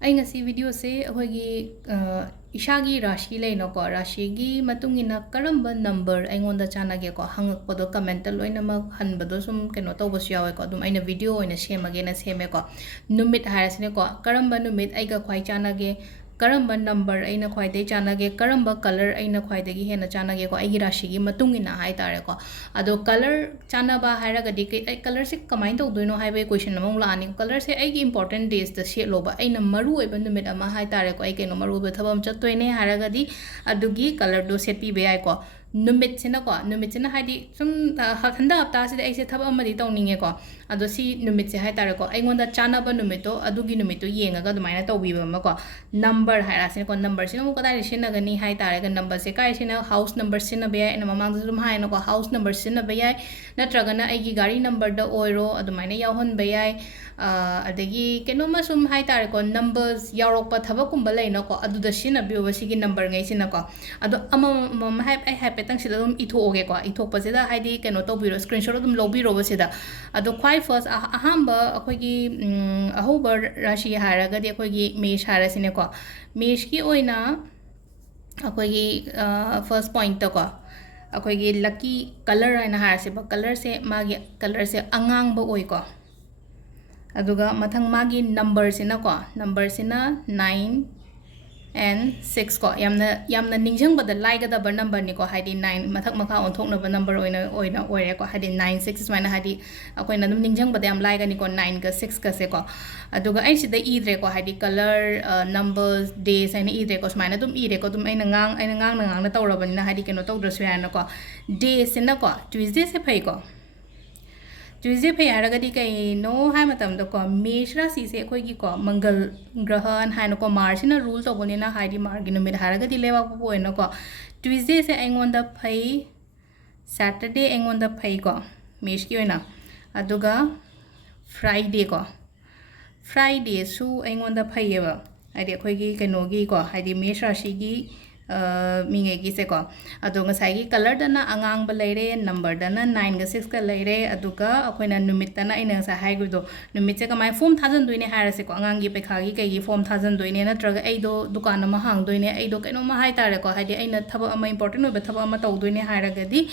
ai ngasi video se ahogi ishagi rashi leino ko rashigi matungina karamba number aingonda chanage ko hangakpodo comment loina ma hanbado sum keno tawbas yawe ko dum aina video oina semage na seme ko numit harasine ko karamba numit aiga khwai chanage karamba number aina khwai dei chanage karamba color aina khwai degi hena chanage ko aigi rashigi matungina hai tare ko ado color chanaba hairaga di ai color se kamain to doino hai be question among la ani color se aigi important days the she loba aina maru oi ban numit ama hai tare ko ai keno maru be thabam chattoine hairaga di adugi color do set pi be ai ko numit sina ko numit sina hai di sum handa hafta se ai se thab amadi tawninge ko ado si numit se hai tare ko ai ngonda chanaba numit to adugi numit to yenga ga dumaina tawbi ba ma ko number haira sina ko number sina mo kadai sina ga ni hai tare ga number se kai sina house number sina be ai na mamang dum hai na ko house number sina be ai natraga na ai gi gari number da oiro adumaina yahon be ai adagi keno ma sum hai tare ko numbers yarok pa thaba kumba leina ko adu da sina bi wa sigi number ngai sina ko ado ama hai ai hai petang sida dum itho oge ko itho pa sida hai di keno to biro screenshot dum lobi ro ba sida ado kwai first ahamba akhoi gi ahoba rashi haraga di akhoi gi mesh hara sine ko mesh ki oina akhoi gi first point to ko akhoi gi lucky color aina hara se ba color se magi color se angang ba oi ko aduga mathang magi number sina ko number sina 9 and 6 ko yamna ningjang bada laiga da bar number ni ko haidi 9 mathak makha on thokna ba number oina oire ko haidi 9 6 is maina haidi akoina dum ningjang bada yam laiga ni ko 9 ka 6 ka se ko aduga ai sida idre ko haidi color numbers days aina idre ko smaina dum ire ko dum aina ngang na tawrabani na haidi keno tawdrasu yana ko days sina ko tuesday se phai ko Tuesday pay haragadi kai no hai matam do ko mesh rasi se khoi gi ko mangal grahan hai no ko mars na rule to boni na hai di mar gi no me haragadi lewa po no ko Tuesday se engon da phai Saturday engon da phai ko mesh ki oina aduga Friday ko Friday su engon da phai ba ai de khoi gi keno gi ko hai di mesh rasi gi minge gi se ko adu ngasai gi color dana angang ba leire number dana 9 ga 6 ka leire aduga akoina numit dana ina sa hai gu do numit se kamai form thousand doine haira se ko angang gi pekha gi kai gi form thousand doine na traga ai do dukan ma hang doine ai do kaino ma hai tare ko haidi aina thaba ama important oba thaba ama taw doine haira ga di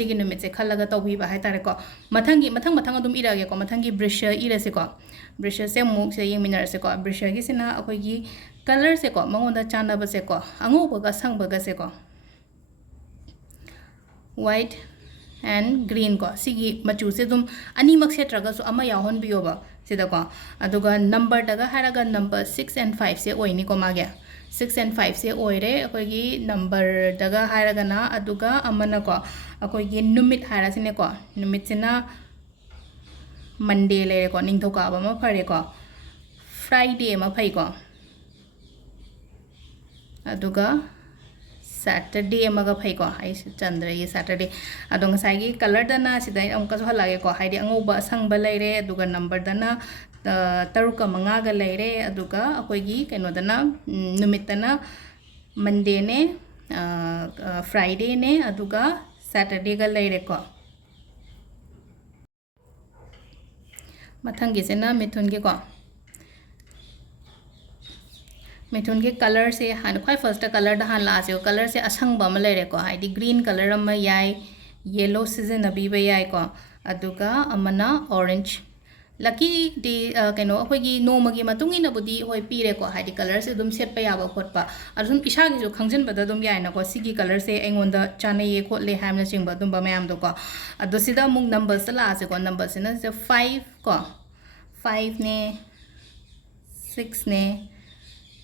sigi numit se khalaga tawbi ba hai tare ko mathang adum ira ge ko mathang gi brisha ira se ko brisha se muk se yeminar se ko brisha gi sina akoi gi color se ko mangonda chana ba se ko ango ba sang ba se ko white and green ko sigi machu se dum ani mak se traga so ama yahon biyo ba sida ko aduga number daga haraga number 6 and 5 se oini ko mage 6 and 5 se oire akoi gi number daga haraga na aduga amana ko akoi gi numit hara sine ko numit sina monday le ko ningthoka ba ma phare ko friday ma phai ko aduga Saturday amaga phai ko ai chandra ye Saturday adong sai gi color dana sidai amka so halage ko haidi angoba sang ba leire aduga number dana taruka manga ga leire aduga akoi gi keno dana numit dana Monday ne Friday ne aduga Saturday ga leire ko mathang gi sena mithun gi ko Methun ke color se han khoi first color da han la se color se asang ba ma lere ko haidi green color ama yai yellow season abi ba yai ko aduga amana orange lucky di keno khoi gi no ma gi matungi na budi hoi pire ko haidi color se dum set pa ya ba khot pa adum isa gi jo khangjen ba da dum yai na ko sigi color se engon da chane ye khot le ham na ching ba dum ba mayam do ko adu sida mung number se la se ko number se na se 5 ko 5 ne 6 ne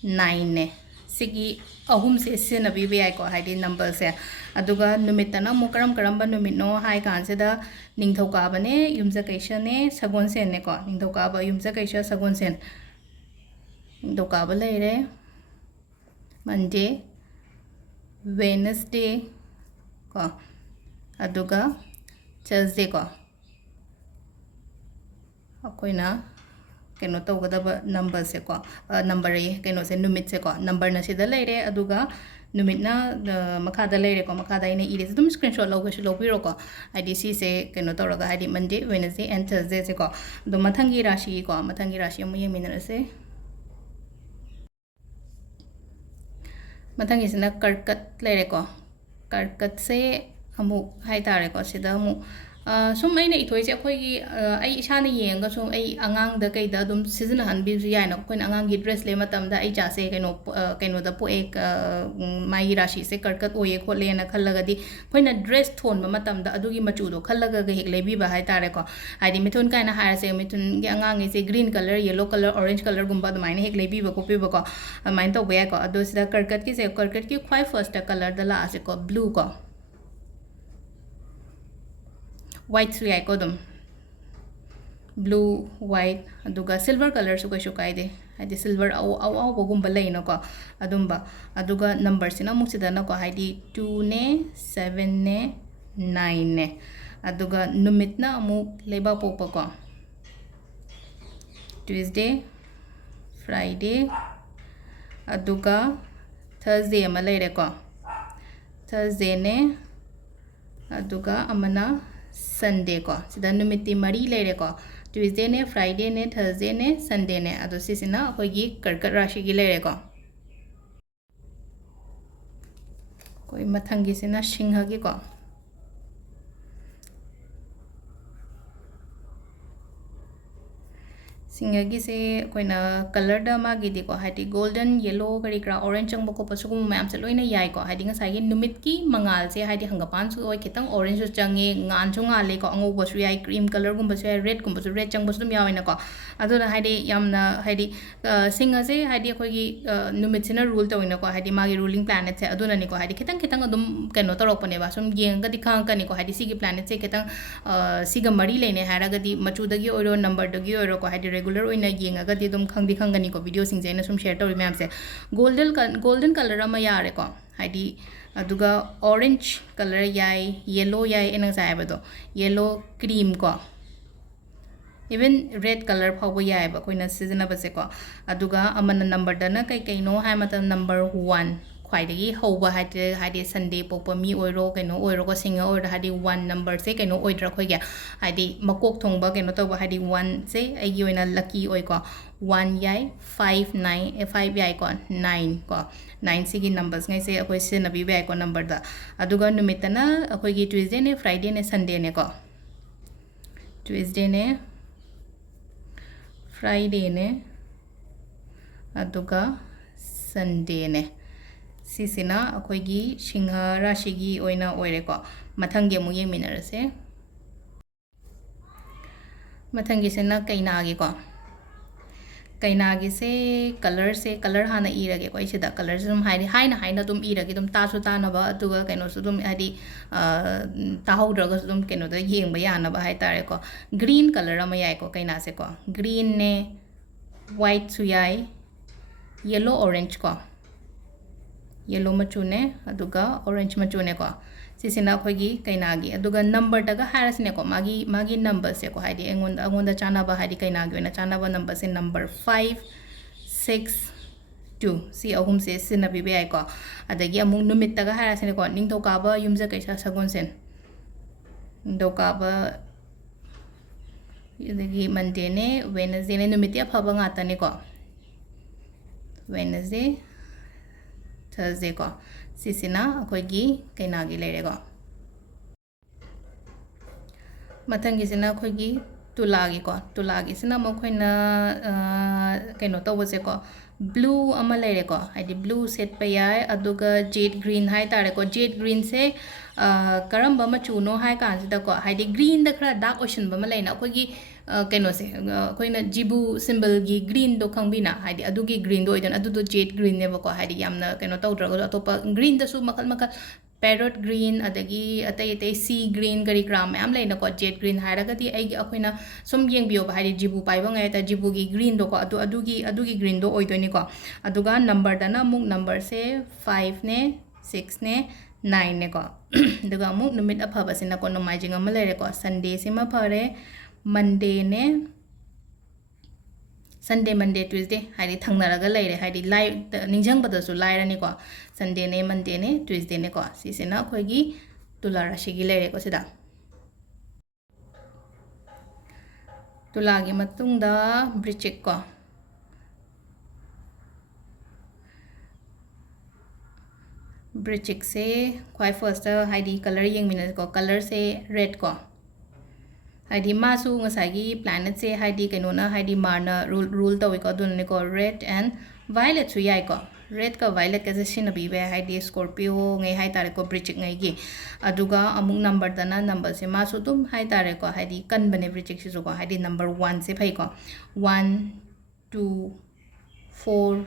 9 ne sigi ahum se sin abi be ai ko haidi number se aduga numit na mo karam ba numit no hai kan se da ningthoka ba ne yumja kaisa ne sagon sen ne ko ningthoka ba yumja kaisa sagon sen ningthoka ba leire Monday Wednesday ko aduga Thursday ko akoina keno tawgada number se ko number ye keno se numit se ko number na sida leire aduga numit na makha da leire ko makha da ine ire dum screenshot logo shi lobiro ko idc se keno tawraga hadi Monday Wednesday and Thursday se ko do mathangi rashi ko mathangi rashi mu yeminara se ꯃꯊꯪꯒꯤꯁꯤꯅ ꯀꯔꯀꯠ ꯂꯩꯔꯦꯀꯣ ꯀꯔꯀꯠꯁꯦ ꯑꯃꯨꯛ ꯍꯥꯏꯇꯥꯔꯦꯀꯣ ꯁꯤꯗ ꯑꯃꯨꯛ ꯁꯨꯝ ꯑꯩꯅ ꯏꯊꯣꯏꯁꯦ ꯑꯩꯈꯣꯏꯒꯤ ꯑꯩ ꯏꯁꯥꯅ ꯌꯦꯡꯉꯒ ꯁꯨꯝ ꯑꯩ ꯑꯉꯥꯡꯗ ꯀꯩꯗ ꯑꯗꯨꯝ ꯁꯤꯖꯤꯟꯅꯍꯟꯕꯤꯕꯁꯨ ꯌꯥꯏꯅ ꯑꯩꯈꯣꯏꯅ ꯑꯉꯥꯡꯒꯤ ꯗ꯭ꯔꯦꯁ ꯂꯩ ꯃꯇꯝꯗ ꯑꯩ ꯏꯆꯥꯁꯦ ꯀꯩꯅꯣꯗ ꯄꯣꯛꯑꯦ ꯃꯥꯒꯤ ꯔꯥಶꯤꯁꯦ ꯀꯔꯀꯠ ꯑꯣꯏꯌꯦ ꯈꯣꯠꯂꯦꯅ ꯈꯜꯂꯒꯗꯤ ꯑꯩꯈꯣꯏꯅ ꯗ꯭ꯔꯦꯁ ꯊꯣꯟꯕ ꯃꯇꯝꯗ ꯑꯗꯨꯒꯤ ꯃꯆꯨꯗꯣ ꯈꯜꯂꯒ ꯍꯦꯛ ꯂꯩꯕꯤꯕ ꯍꯥꯏꯇꯥꯔꯦꯀோ ꯍꯥꯏꯗꯤ ꯃꯤꯊꯨꯟ ꯀꯥꯏꯅ ꯍꯥꯏꯔꯁꯦ ꯃꯤꯊꯨꯟꯒꯤ ꯑꯉꯥꯡꯉꯩꯁꯦ green colour yellow colour orange ꯀꯂꯔꯒꯨꯝꯕ ꯑꯗꯨꯃꯥꯏꯅ ꯍꯦꯛ ꯂꯩꯕꯤꯕ ꯈꯣꯠꯄꯤꯕꯀꯣ ꯑꯗꯨꯃꯥꯏꯅ ꯇꯧꯕ ꯌꯥꯏꯀꯣ ꯑꯗꯣ ꯁꯤꯗ ꯀꯔꯀꯠꯀꯤꯁꯦ ꯀꯔꯀꯠꯀꯤ ꯈ꯭ꯋꯥꯏ ꯐꯥꯔꯁꯇ ꯀꯂꯔꯗ ꯂꯥꯛꯑꯁꯦꯀꯣ ꯕ꯭ꯂꯨ ꯀꯣ ꯋꯥꯏꯠꯁꯨ ꯌꯥꯏꯀꯣ ꯑꯗꯨꯝ ꯕ꯭ꯂू ꯋꯥꯏꯠ ꯑꯗꯨꯒ ꯁꯤꯜꯚꯔ ꯀꯂꯔꯁꯨ ꯀꯩꯁꯨ ꯀꯥꯏꯗꯦ ꯍꯥꯏꯗꯤ ꯁꯤꯜꯚꯔ ꯑꯋꯥꯎꯕꯒꯨꯝꯕ ꯂꯩꯅꯀꯣ ꯑꯗꯨꯝꯕ ꯑꯗꯨꯒ ꯅꯝꯕꯔꯁꯤꯅ ꯑꯃꯨꯛ ꯁꯤꯗꯅꯀꯣ ꯍꯥꯏꯗꯤ 2ꯅꯦ 7ꯅꯦ 9ꯅꯦ ꯑꯗꯨꯒ ꯅꯨꯃꯤꯠꯅ ꯑꯃꯨꯛ ꯂꯩꯕꯥꯛ ꯄꯣꯛꯄꯀꯣ ꯇ꯭ꯌꯨꯁꯗꯦ ꯐ꯭ꯔꯥꯏꯗꯦ ꯑꯗꯨꯒ ꯊꯔꯁꯗꯦ ꯑꯃ ꯂꯩꯔꯦꯀꯣ ꯊꯔꯁꯗꯦꯅꯦ ꯑꯗꯨꯒ ꯑꯃꯅ ꯁꯟꯗꯦ ꯀꯣ ꯁꯤꯗ ꯅꯨꯃꯤꯠꯇꯤ ꯃꯔꯤ ꯂꯩꯔꯦꯀꯣ ꯇ꯭ꯌꯨꯁꯗꯦꯅꯦ ꯐ꯭ꯔꯥꯏꯗꯦꯅꯦ ꯊꯔꯁꯗꯦꯅꯦ ꯁꯟꯗꯦꯅꯦ ꯑꯗꯣ ꯁꯤꯁꯤꯅ ꯑꯩꯈꯣꯏꯒꯤ ꯀꯔꯀꯠ ꯔꯥಶꯤꯒꯤ ꯂꯩꯔꯦꯀꯣ ꯑꯩꯈꯣꯏ ꯃꯊꯪꯒꯤꯁꯤꯅ ꯁꯤꯡꯍꯒꯤꯀꯣ ꯁꯤꯡꯍꯒꯤꯁꯦ ꯑꯩꯈꯣꯏꯅ ꯀꯂꯔꯗ ꯃꯥꯒꯤꯗꯤꯀꯣ ꯍꯥꯏꯗꯤ ꯒꯣꯜꯗꯟ ꯌꯦꯜꯂꯣ ꯀꯔꯤ ꯀꯔꯥ ꯑꯣꯔꯦꯟꯖ ꯆꯪꯕ ꯈꯣꯠꯄ ꯁꯤꯒꯨꯝꯕ ꯃꯌꯥꯝꯁꯦ ꯂꯣꯏꯅ ꯌꯥꯏꯀꯣ ꯍꯥꯏꯗꯤ ꯉꯁꯥꯏꯒꯤ ꯅꯨꯃꯤꯠꯀꯤ ꯃꯉꯥꯜꯁꯦ ꯍꯥꯏꯗꯤ ꯍꯪꯒꯄꯥꯟꯁꯨ ꯑꯣꯏ ꯈꯤꯇꯪ ꯑꯣꯔꯦꯟꯖꯁꯨ ꯆꯪꯉꯦ ꯉꯥꯟꯁꯨ ꯉꯥꯜꯂꯦꯀꯣ ꯑꯉꯧꯕꯁꯨ ꯌꯥꯏ ꯀ꯭ꯔꯤꯝ ꯀꯂꯔꯒꯨꯝꯕꯁꯨ ꯌꯥꯏ ꯔꯦꯗꯀꯨꯝꯕꯁꯨ ꯔꯦꯗ ꯆꯪꯕꯁꯨ ꯑꯗꯨꯝ ꯌꯥꯎꯋꯦꯅꯀꯣ ꯑꯗꯨꯅ ꯍꯥꯏꯗꯤ ꯌꯥꯝꯅ ꯍꯥꯏꯗꯤ ꯁꯤꯡꯍꯁꯦ ꯍꯥꯏꯗꯤ ꯑꯩꯈꯣꯏꯒꯤ ꯅꯨꯃꯤꯠꯁꯤꯅ ꯔꯨꯜ ꯇꯧꯋꯤꯅꯀꯣ ꯍꯥꯏꯗꯤ ꯃꯥꯒꯤ ꯔꯨꯂꯤꯡ ꯄ꯭ꯂꯥꯅꯦꯠꯁꯦ ꯑꯗꯨꯅꯅꯤꯀꯣ ꯍꯥꯏꯗꯤ ꯈꯤꯇꯪ ꯈꯤꯇꯪ ꯑꯗꯨꯝ ꯀꯩꯅꯣ ꯇꯧꯔꯛꯄꯅꯦꯕ ꯁꯨꯝ ꯌꯦꯡꯉꯒꯗꯤ ꯈꯪꯉꯛꯀꯅꯤꯀꯣ ꯍꯥꯏꯗꯤ ꯁꯤꯒꯤ ꯄ꯭ꯂꯥꯅꯦꯠꯁꯦ ꯈꯤꯇꯪ ꯁꯤꯒ ꯃꯔꯤ ꯂꯩꯅꯩ ꯍꯥꯏꯔꯒꯗꯤ ꯃꯆꯨꯗꯒꯤ ꯑꯣꯏꯔꯣ ꯅꯝꯕꯔꯗꯒꯤ ꯑꯣꯏꯔꯣꯀꯣ ꯍꯥꯏꯗꯤ ꯔꯦꯒꯨꯂꯔ ꯑꯣꯏꯅ ꯌꯦꯡꯉꯒꯗꯤ ꯑꯗꯨꯝ ꯈꯪꯗꯤ ꯈꯪꯒꯅꯤꯀꯣ ꯚꯤꯗꯤꯑꯣꯁꯤꯡꯁꯦ ꯑꯩꯅ ꯁꯨꯝ ꯁꯦꯌꯔ ꯇꯧꯔꯤ ꯃꯌꯥꯝꯁꯦ ꯒꯣꯜꯗꯟ ꯀꯂꯔ ꯑꯃ ꯌꯥꯔꯦꯀꯣ ꯍꯥꯏꯗꯤ ꯑꯗꯨꯒ ꯑꯣꯔꯦꯟꯖ ꯀꯂꯔ ꯌꯥꯏ ꯌꯦꯜꯂꯣ ꯌꯥꯏ ꯑꯩꯅ ꯉꯁꯥꯏ ꯍꯥꯏꯕꯗꯣ ꯌꯦꯜꯂꯣ ꯀ꯭ꯔꯤꯝ ꯀꯣ ꯏꯚꯟ ꯔꯦꯗ ꯀꯂꯔ ꯐꯥꯎꯕ ꯌꯥꯏꯑꯕ ꯑꯩꯈꯣꯏꯅ ꯁꯤꯖꯤꯟꯅꯕꯁꯦꯀꯣ ꯑꯗꯨꯒ ꯑꯃꯅ ꯅꯝꯕꯔꯗꯅ ꯀꯩꯅꯣ ꯍꯥꯏ ꯃꯇꯝꯗ ꯅꯝꯕꯔ 1 ꯈ꯭ꯋꯥꯏꯗꯒꯤ ꯍꯧꯕ ꯍꯥꯏꯗꯤ ꯁꯟꯗꯦ ꯄꯣꯛꯄ ꯃꯤ ꯑꯣꯏꯔꯣ ꯀꯩꯅꯣ ꯑꯣꯏꯔꯣꯀꯣ ꯁꯤꯡꯍ ꯑꯣꯏꯔꯣ ꯍꯥꯏꯗꯤ 1 ꯅꯝꯕꯔꯁꯦ ꯀꯩꯅꯣ ꯑꯣꯏꯗ꯭ꯔꯥ ꯑꯩꯈꯣꯏꯒꯤ ꯍꯥꯏꯗꯤ ꯃꯀꯣꯛ ꯊꯣꯡꯕ ꯀꯩꯅꯣ ꯇꯧꯕ ꯍꯥꯏꯗꯤ 1ꯁꯦ ꯑꯩꯒꯤ ꯑꯣꯏꯅ ꯂꯛꯀꯤ ꯑꯣꯏꯀꯣ 1 ꯌꯥꯏ 5 9 5 ꯌꯥꯏꯀꯣ 9 ꯀꯣ 9 ꯁꯤꯒꯤ ꯅꯝꯕꯔꯁꯉꯩꯁꯦ ꯑꯩꯈꯣꯏ ꯁꯤꯖꯤꯟꯅꯕꯤꯕ ꯌꯥꯏꯀꯣ ꯅꯝꯕꯔꯗ ꯑꯗꯨꯒ ꯅꯨꯃꯤꯠꯇꯅ ꯑꯩꯈꯣꯏꯒꯤ ꯇ꯭ꯌꯨꯁꯗꯦꯅꯦ ꯐ꯭ꯔꯥꯏꯗꯦꯅꯦ ꯁꯟꯗꯦꯅꯦꯀꯣ ꯇ꯭ꯌꯨꯁꯗꯦꯅꯦ फ्राइडेने अदुगा संडेने सिसिना अखोइगी सिंह राशिगी ओइना ओइरेको मथंगे अमु येंमिनरसे मथंगिसेना कैनागीको कैनागीसे कलर हाना इरगे को इसिदा कलर सुम हाइना तुम इरगे तुम तासु तानबा अदुगा कैनोसु तुम हाइदी ताहौद्रगसु तुम कैनोदा येंबा यानबा हाइतारेको ग्रीन कलर अमा याइको कैनासे को ग्रीन ने वाइट सु याइ येलो ऑरेंज को येलो मचुने अदुगा ऑरेंज मचुने को सिसिना अखोइगी कैनागी अदुगा नंबर तगा हारसने को मागी नंबर से को हाइदी अंगोंदा चानाबा हाइदी कैनागी ओइना चानाबा नंबर से नंबर 5 6 2 सी अहुम से सिनबीबे याइको अदगी अमुक नुमित तगा हारसने को निंगथौकाबा युमजा कैसा सगोनसेन निंगथौकाबा अदगी मंडेने वेनसडे ने नुमित अफबा ngaतने को वेनसडे थर्सडे को सिसिना अखोइगी कैनागी लेरेको मथंगिसिना अखोइगी तुलागी को तुलागिसिना मखोइना कैनो तौबसेको ब्लू अमा लेरेको हाइदी ब्लू सेटपा याय अदुगा जेड ग्रीन हाइ तारेको जेड ग्रीन से करम्बा मचुनो हाइ कांसिदको हाइदी ग्रीन द खरा डार्क ओशनबा मा लेना अखोइगी कैनोसे अखोइना जिबु सिंबल गी ग्रीन दो खंगबिना हाइदी अदुगी ग्रीन दो ओइदन अदुदो जेड ग्रीन नेबको हाइदी यामना कैनो तौद्रगो अतोपा ग्रीन दसु मखल मखल पैरट ग्रीन अदगी अतै अतै सी ग्रीन करी क्राम मैम लेना जेड ग्रीन हाइरगदी अखोइना सुम येंबियो हाइदी जिबु पाइबा ngayta जिबुगी ग्रीन दो को अदुगी ग्रीन दो ओइदोनिको अदुगा नंबर दना मुक नंबर से 5 ने 6 ने 9 ने को अदुगा मुक नुमित अफबसिना को नोमाइजिंग अमा लेरेको संडे सिमा फरे मंडे ने संडे मंडे ट्यूसडे हाइदी थंगनरगा लेरे हाइदी लाइ निंजंगबदसु लाइरनिको संडे ने मंडे ने ट्यूसडे ने को सिसिना अखोइगी तुला राशिगी लेरेको सिदा तुलागी मतुंगदा वृश्चिक को ब्रिचिक से क्वाइ फर्स्ट हाइडी कलर येंगमिन को कलर से रेड को हाइडी मासु ngसागी planet से हाइडी कैनोना हाइडी मारना रूल तवे को दुन को रेड एंड वायलेट सु याई को रेड का वायलेट का सिन बीबे हाइडी स्कॉर्पियो ngai हाइ तारे को ब्रिचिक ngai gi aduga amuk number dana number se masu tum high तारे को हाइडी कन बने ब्रिचिक से को हाइडी नंबर 1 से फै को 1 2 4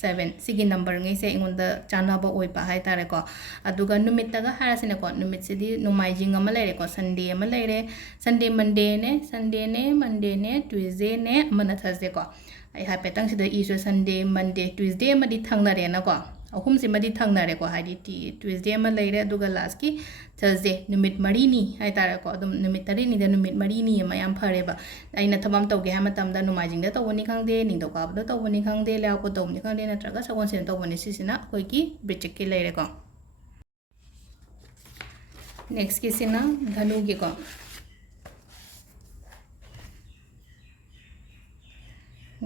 7 सिगी number ngai se ingonda chanaba oipa hai tare ko aduga numit taga harasine ko numit sidi nomaijing ama lere ko sunday ama lere sunday monday ne tuesday ne amana thursday ko ai ha petang sida isu sunday monday tuesday ma di thangnare na ko ahum si ma di thangnare ko haidi tuesday ma lere aduga last ki thursday numit mari ni hai tare ko adum numit tari ni da numit mari ni ma yam phare ba aina thamam tawge ha matam da nomaijing da tawani khangde ning do ka da tawani khangde la ko tawni khangde na traga sagon sen tawani sisina koi ki brichik ki lere ko next ki sina dhanu ki ko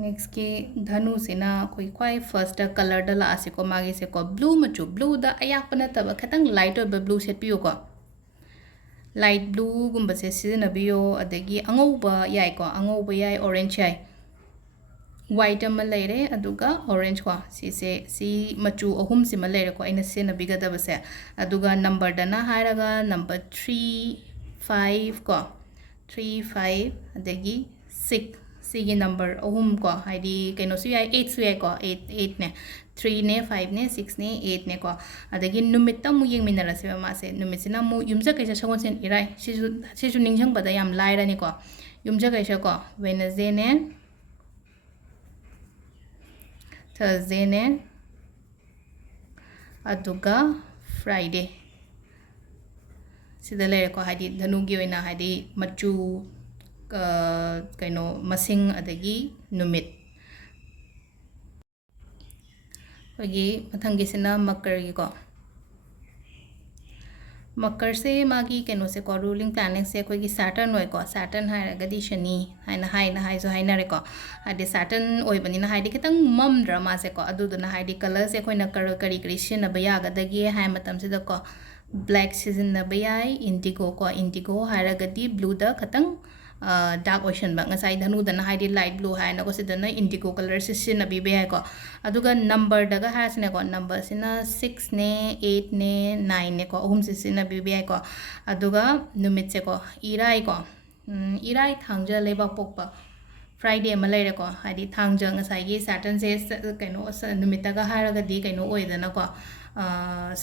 next की धनु सेना कोई क्वाइ first colour the ला से को मागे से को blue मचु blue the अयाक पन तब खतंग लाइट ऑफ ब्लू सेट पियो को लाइट ब्लू गुम से सिजन बियो अदगी अंगौबा याय को अंगौबा याय ऑरेंज याय white अम लेरे अदुगा ऑरेंज को सी मचु अहुम सिम लेरे को इन से नबिगा दब से अदुगा नंबर दना हारगा नंबर 3 5 को 3 5 अदगी 6 सिगी नंबर अहुम को हाइडी कैनो सु याय 8 सु याय को 8 ने 3 ने 5 ने 6 ने 8 ने को अदगी नुमित त मु यंग मिनर से मा से नुमित सिना मु युमजा कैसा सगोन सेन इराय सिजु निंजंग बदा याम लाइरानी को युमजा कैसा को वेडनेसडे ने थर्सडे ने अदुगा फ्राइडे सिदा लेरे को हाइडी धनुगी ओइना हाइडी मचु कैनो मसिंग अदगी नुमित होगी मथंगी सिना मकर की को मकर से मागी कैनो से को रूलिंग प्लैनेट से कोई सैटर्न होय को सैटर्न हायरगदी शनि हाय जो हाइनरे को हाइडी सैटर्न ओइबनिना हाइडी खितंग मम ड्रामा से को अदुदुना हाइडी कलर से कोइना करी करी सिनबा यागदगी हाय मतम से को ब्लैक सिजनबा याय इंडिगो हायरगदी ब्लू द खतंग डार्क ओशन बा ngasai dhanu dana haidi light blue hai na ko sidana indigo color se sin abi be hai ko aduga number daga has ne ko number sina 6 ne 8 ne 9 ne ko ahum se sin abi be hai ko aduga numit se ko irai thangja leba pokpa friday ma leire ko haidi thangja ngasai gi saturn se kaino numit daga haraga di kaino oidana ko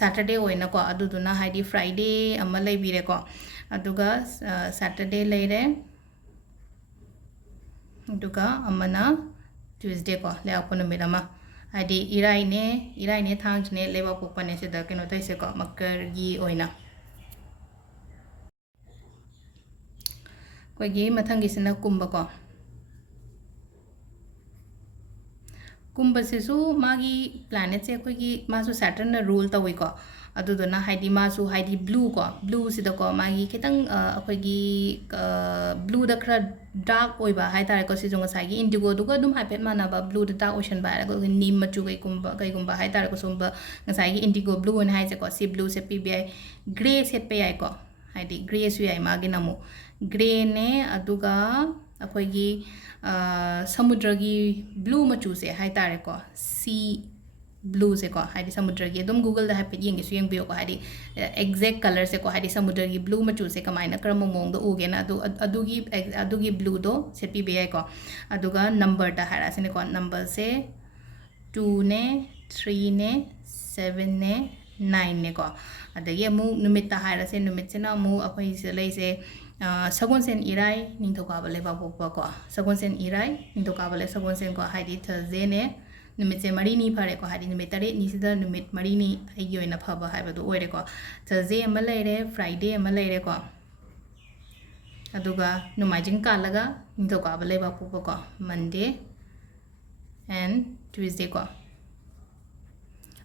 saturday oina ko aduduna haidi friday ama leibire ko aduga saturday leire दुगा अमना Tuesday को लेआपन मिरमा Heidi Irai ने थांजने लेबा पोपने से the केनो तैसे को मकर गी ओइना कोई गी मथंगी सिना कुंभ को कुंभ सेसु मागी प्लैनेट से कोई गी मासु सैटर्न रूल तवई को अदुदना हाइडी मासु हाइडी ब्लू सिद को मागी खितंग अखोगी ब्लू द खरा डार्क ओइबा हाइ तारे को सिजोंग सागी इंडिगो दुगा दुम हाइपेट मानाबा ब्लू द डार्क ओशन बारे को नीम मचु कईगुंबा हाइ तारे को Sumba ngसागी Indigo blue one high से को सी ब्लू से पीबीआई ग्रे सेट पे याइ को हाइडी ग्रे सु याइ मागी नमु ग्रे ने अदुगा अखोगी समुद्र की ब्लू मचु से हाइ तारे को सी ब्लू से को हाइडी समुद्र की एकदम गूगल दा हाइपेट येंगे सु येंबियो को हाइडी एग्जैक्ट कलर से को हाइडी समुद्र की ब्लू मचु से कमाइना करम मोंग दो उगे ना अदुगी ब्लू दो से पीबे याइ को अदुगा नंबर दा हारा से को नंबर से 2 ने 3 ने 7 ने 9 ने को अदगी अमु नुमित ता हारा से नुमित से ना अमु अखोई से लै से सगोनसेन इराई निंथोकाबा लेबा पोपा को सगोनसेन इराई निंथोकाबा ले सगोनसेन को हाइडी थर्सडे ने नुमित से मरी नी फरे को हाइडी नुमित तरे नी सिदा नुमित मरी नी आइगी ओइना फबा हाइबदो ओइरे को थर्सडे अमा लेरे फ्राइडे अमा लेरे को अदुगा नुमाइजिंग कालगा निंथोकाबा लेबा पोपा को मंडे एंड ट्यूसडे को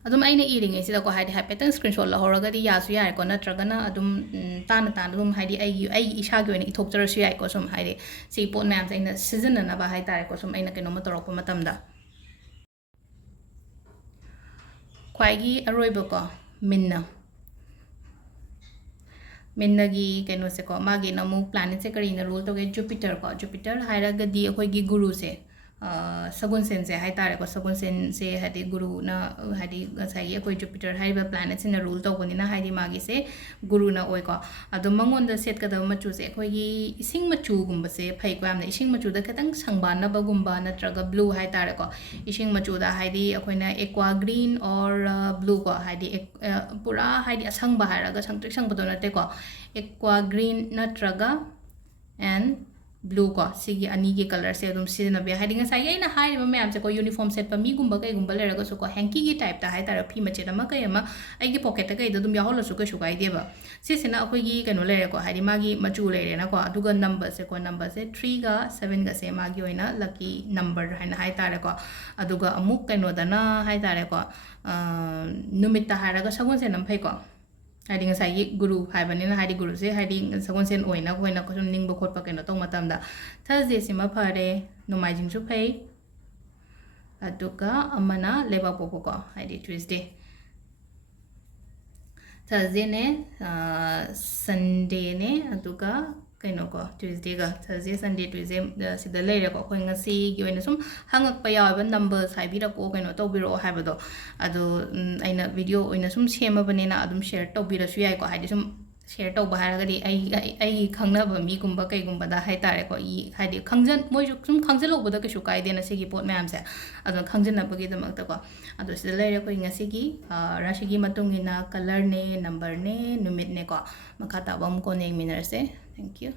अदुम आइना इरिंगे सिदा को हाइडी हाइपेटन स्क्रीनशॉट लहौरगदी यासु यारे को नत्रगना अदुम ताना अदुम हाइडी आई इसागी ओइना इथोक्चरसु याइ को सुम हाइडी सी पोट मैम आइना सिजनना बा हाइ तारे को सुम आइना केनो म तोरक मतमदा ख्वाइगी अरोइब को minna minagi kainose ko magi na mu planet se kari na rule to ge Jupiter hairagadi akhoi guru se sagun sen se hai tare ko sagun sen se hadi guru na hadi sai akhoi Jupiter haiba planet se na rule to boni na hadi magi se guru na oi ko adu mangon da set ka da machu se akhoi gi ising machu gumba se phai ko amna ising machu da katang sangba na ba gumba na traga blue hai tare ko ising machu da hadi akhoi na aqua green or blue ko hadi pura hadi asangba haraga sangtrik sang bodona te ko aqua green natraga and blue ko sigi ani gi color se adum sina be hiding asai aina hai ma ma'am se ko uniform set pa mi gumba kai gumba leraga so ko hanky gi type ta hai tar phi ma chena ma kai ma ai gi pocket ta kai dum ya holo su kai su kai de ba si sina akoi gi kano lere ko hadi ma gi machu lere na ko aduga number se 3 ga 7 ga se ma gi oina lucky number haina hai tar ko aduga amuk kano dana hai tar ko numit ta haraga sagun se nam phai ko hadi ngasai guru haibanina hadi guru se hadi sagon sen oina koina ko ning bo khot pa keno tong matam da Thursday sima phare nomai jing su phai aduka amana leba popo ko hadi Tuesday Thursday ne Sunday ne aduka kaino ko Tuesday ga Thursday Sunday Tuesday sida leire ko khoi ngasi gi oina sum hangak pa yawa number sai bi ra ko kaino to biro haibado adu aina video oina sum sema banena adum share to bira su yai ko haidi sum share to bahara gadi ai khangna ba mi gumba kai gumba da hai tare ko I haidi khangjan moi sum khangjan lo boda ka shu kai dena sigi pot ma'am se adu khangjan na bagi damak ta ko adu sida leire ko ngasi gi Rashigi matung ina color ne number ne numit ne ko makata bam ko ne minar se thank you